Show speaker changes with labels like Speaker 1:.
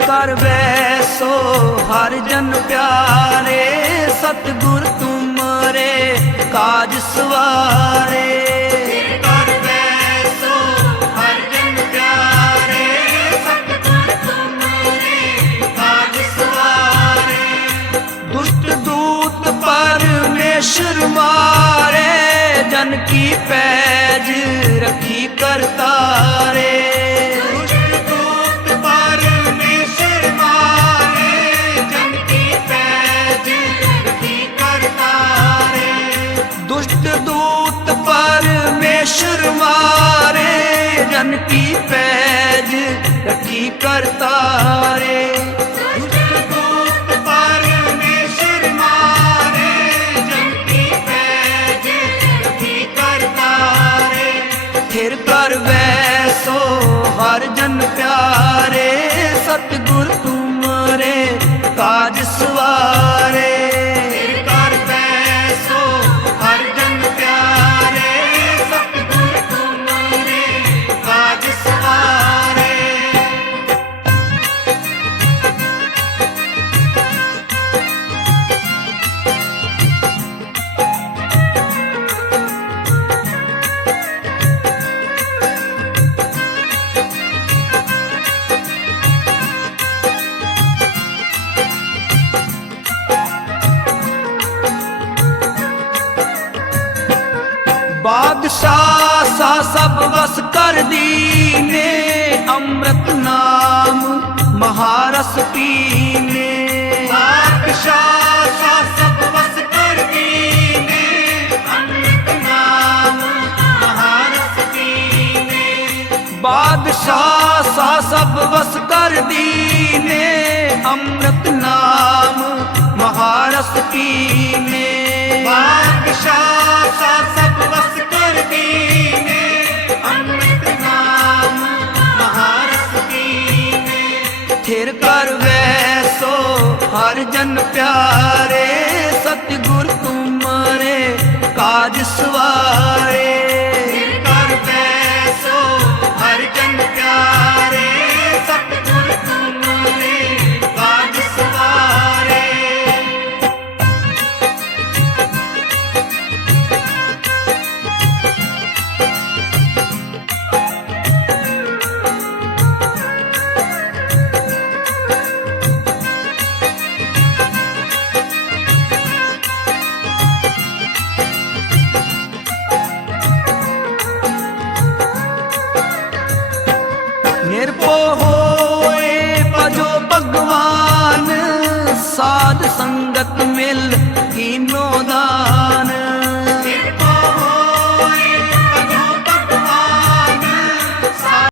Speaker 1: ਕਰ ਵੈਸੋ ਹਰ ਜਨ ਪਿਆਰੇ ਸਤਿਗੁਰ ਤੁਮਰੇ ਕਾਜ ਸਵਾਰੇ।
Speaker 2: ਕਰ ਵੈਸੋ ਹਰ ਜਨ ਪਿਆਰੇ ਸਤਿਗੁਰ ਤੁਮਰੇ ਕਾਜ ਸਵਾਰੇ।
Speaker 1: ਦੁਸ਼ਟ ਦੂਤ ਪਰਮੇਸ਼ਰ ਮਾਰੇ ਜਨ ਕੀ ਪੈਜ ਰੱਖੀ ਕਰਤਾਰੇ।
Speaker 2: ਕੀ ਪੈਜ, ਰੱਖੀ ਕਰਤਾਰੇ।
Speaker 1: ਦੁਸ਼ਟ ਦੂਤ ਪਰਮੇਸ਼ਰ ਮਾਰੇ ਥਿਰ ਕਰ ਵੈਸੋ ਹਰ ਜਨ ਪਿਆਰੇ, ਸਤਿਗੁਰ
Speaker 2: ਤੂੰ
Speaker 1: ਬਾਦਸ਼ਾਹ ਸਾ ਸਭ ਵਸ ਕਰ ਦੀਨੇ, ਅੰਮ੍ਰਿਤ ਨਾਮ ਮਹਾਰਸ ਪੀਨੇ।
Speaker 2: ਬਾਦਸ਼ਾਹ ਸਾ ਸਭ ਵਸ ਕਰ ਦੀਨੇ, ਅੰਮ੍ਰਿਤ ਨਾਮ ਮਹਾਰਸ ਪੀਨੇ।
Speaker 1: ਬਾਦਸ਼ਾਹ ਸਾ ਸਭ ਵਸ ਕਰ ਦੀਨੇ, ਅੰਮ੍ਰਿਤ ਨਾਮ ਮਹਾਰਸ ਪੀਨੇ।
Speaker 2: ਬਾਦਸ਼ਾਹ ਸਾ
Speaker 1: ਹਰ ਜਨ ਪਿਆਰੇ ਸਤਿਗੁਰ ਤੁਮਰੇ ਕਾਜ ਸਵਾਰੇ। ਹੋਏ ਭਜੋ ਭਗਵਾਨ ਸਾਧ ਸੰਗਤ ਮਿਲ ਕੀਨੋ